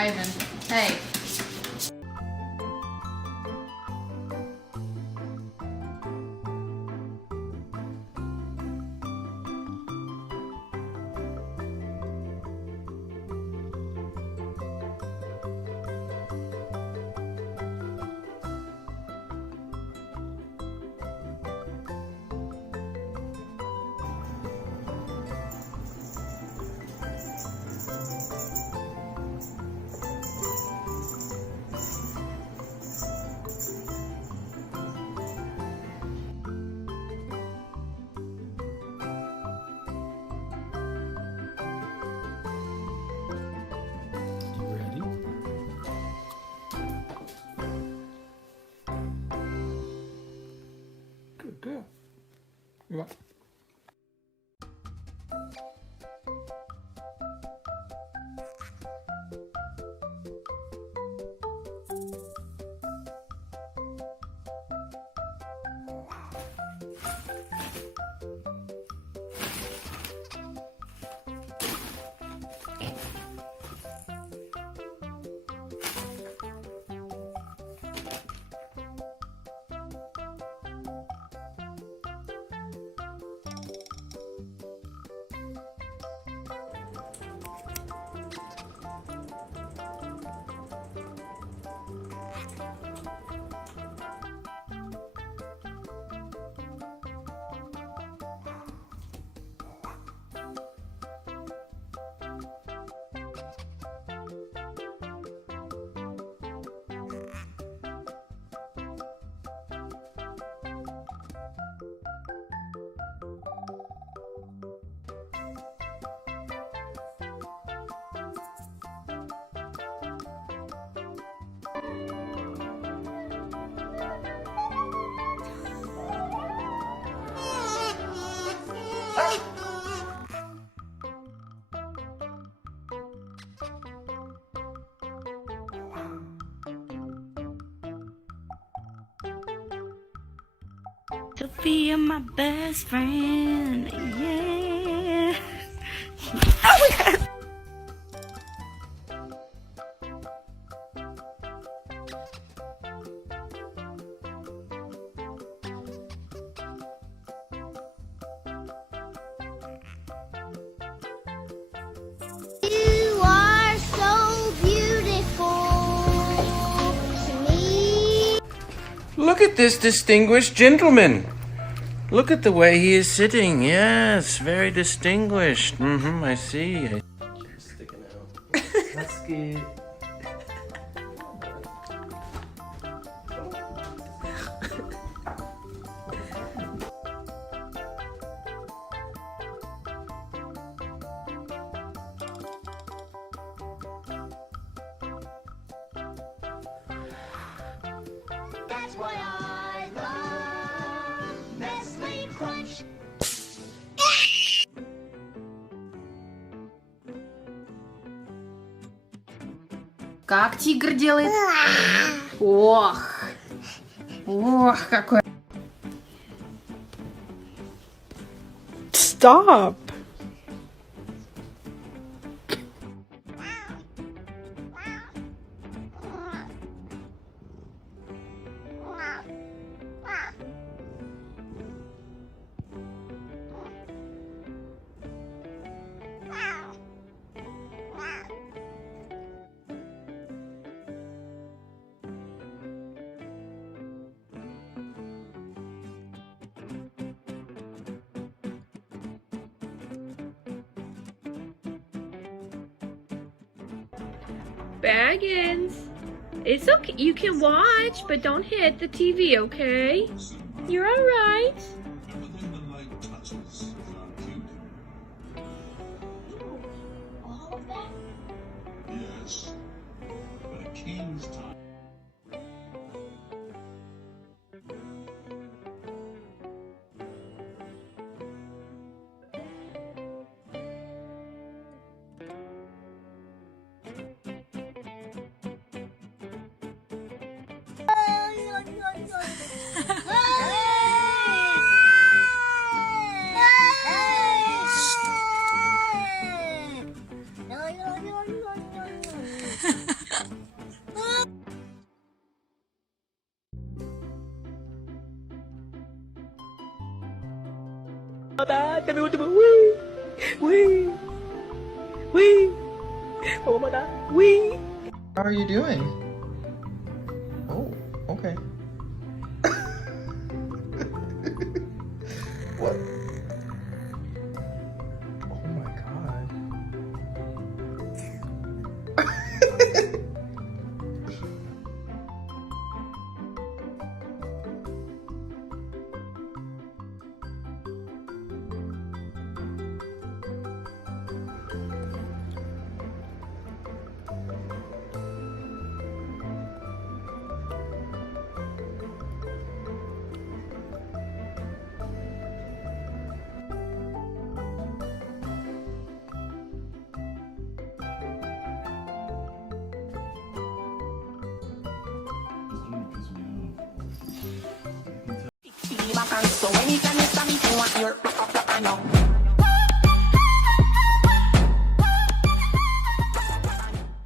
Ivan. Hey. Good. You up? Sophia, my best friend, yeah. You are so beautiful to me. Look at this distinguished gentleman. Look at the way he is sitting. Yes, very distinguished. I see. Sticking out. That's good. That's why I love Nestle Crunch. Как тигр делает? Ох. Ох, какой. Stop. Baggins, it's okay. You can watch, but don't hit the TV, okay? You're all right. Within the light touches of our kingdom. All of that? Yes, but a king's time. No. matar. Até meu último. Ui. Ui. Ui. Vou matar. Ui. How are you doing? Oh, okay. What? Oh my god. Piss me off. So anytime you stop me, you want your